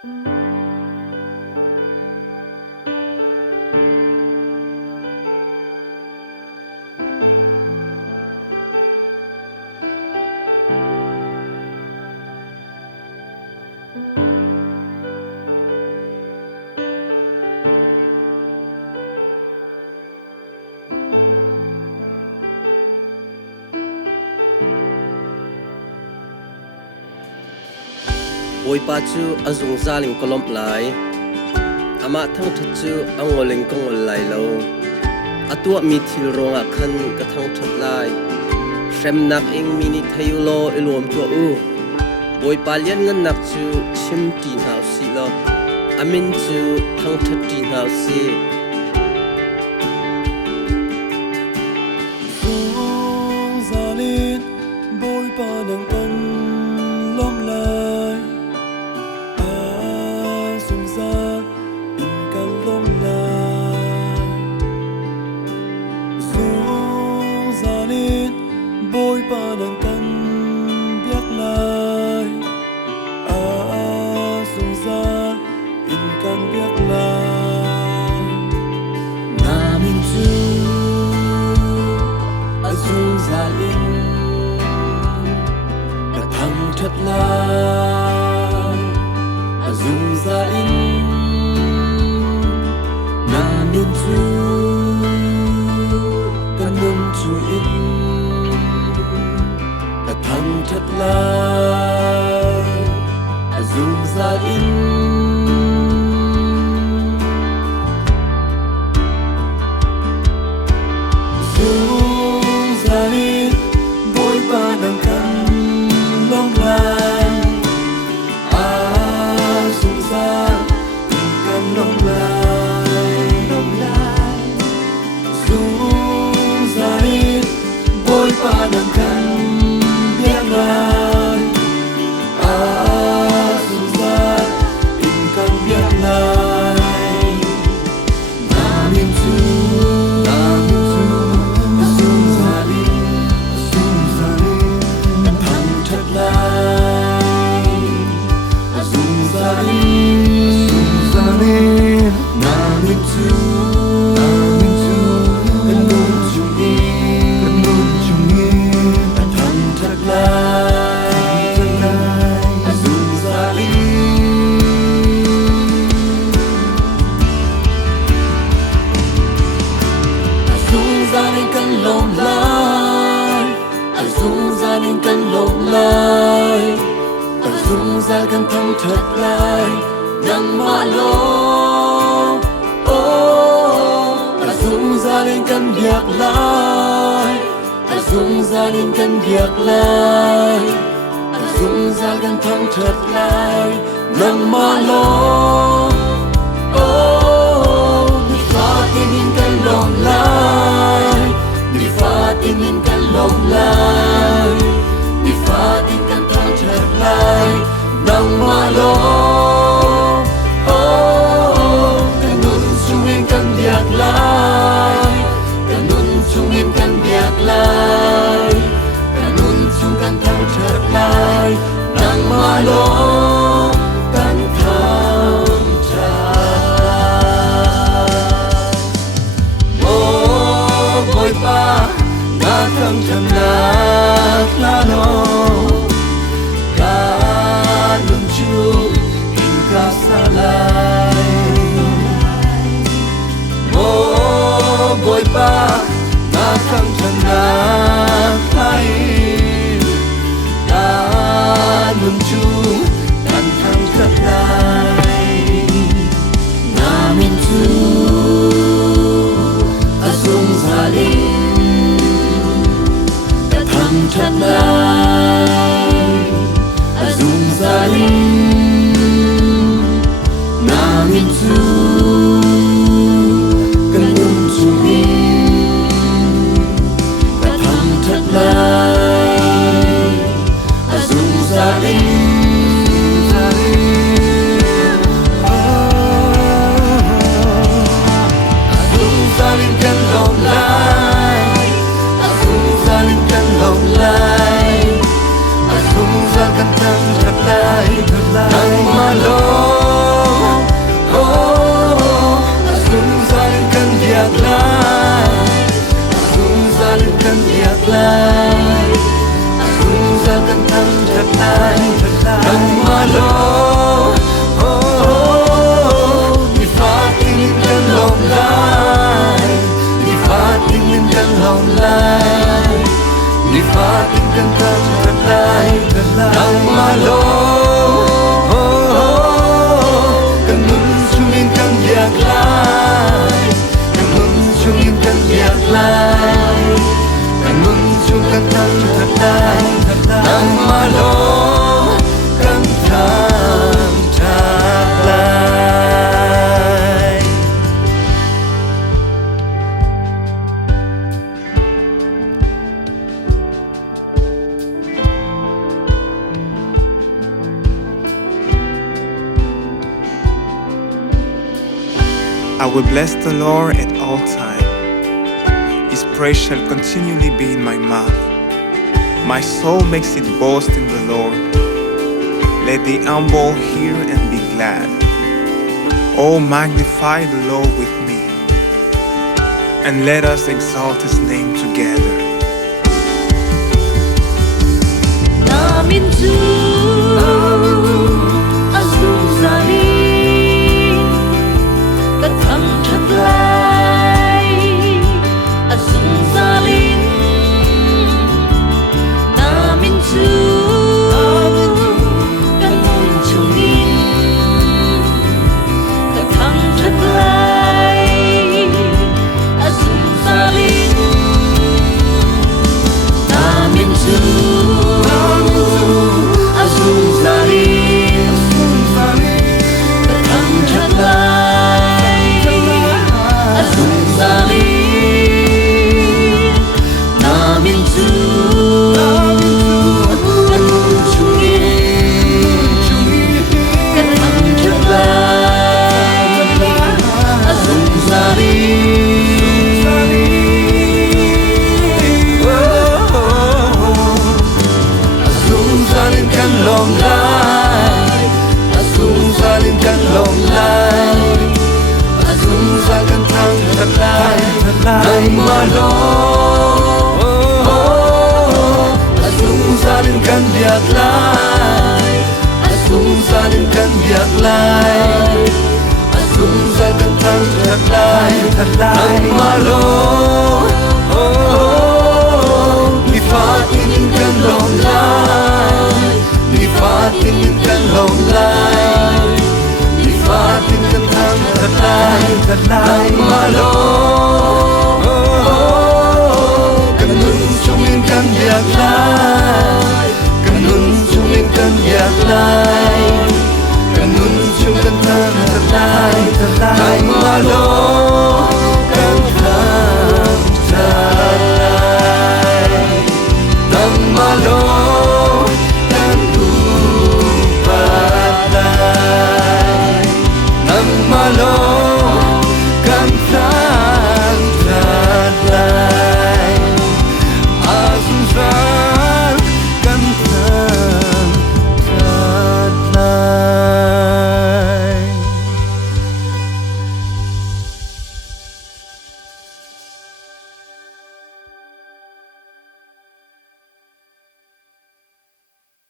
โอยปาจูอาซุงซาลิงกลมไหลอามาทั้งทัดจูอังวลิงกงวลไหลโลอาตัวมีทิลรงอาคันกระทั่งทัดไหลเชมนักเองมินิทยุโลอิลวมตัวโอยปาเลียนเงินนักจูชิมตีนหาวสิโลอามินจูทั้งทัดตีนหาวสิซุงซาลินโอยปานังกันลมไหลbôi ba nàng căn biết lại dùng ra in căn biết lại na min chu dùng ra in cả thằng thật lại dùng ra in na min chu cả nôm chu in thằng thật là dùng ra in dùng ra in bôi ba nàng căn long lai dùng ra in căn long lai dùng ra in bôi ba nàng căn lại dùng ra in căn biết lại na min chu dùng ra in thằng thật lại dùng ra in na min chu căn nôn chung in thằng thật lại dùng ra in dùng ra nên căn lồng lại dùng ra nên căn lồng lại dùng ra căn thằng thật lại nắng hoa lô dùng ra nên căn việc lại dùng ra nên căn việc lại dùng ra căn thằng thật lại nắng hoa lô đi pha tin in căn lồng lại đi pha tin in căn lồng lại đi pha tin căn thằng thật lại nắng hoa lô căn nôn chung in căn việc lại căn nôn chung in căn việc lại căn nôn chung căn thằng thật lại nắng hoa lô căn thằng bôi ba na thằng thằng la no ca nôn chung in ca sa lai bôi ba na thằng thằng lai ca nôn chung căn thằng thật lại na min chu dùng ra in cả thằng thật lại dùng ra in na min chu căn nôn chung in cả thằng thật lại dùng ra in căn lồng lại dùng ra nên căn lồng lại dùng ra căn thằng thật lại nắng hoa lô I will bless the Lord at all times. His praise shall continually be in my mouth. My soul makes its boast in the Lord. Let the humble hear and be glad. Oh, magnify the Lord with me, and let us exalt His name together. Namin tu asung zalim katang taglay asung zalim namin tu kanun tungin katang taglay asung zalim namin tu Ay malo, asung salin kan biak lai, asung salin kan biak lai, asung salin kan biak lai. Ay malo, di fatin kan long lai, di fatin kan long lai, di fatin kan tang lai. Ay malo. Kanun sungin kan biak lai,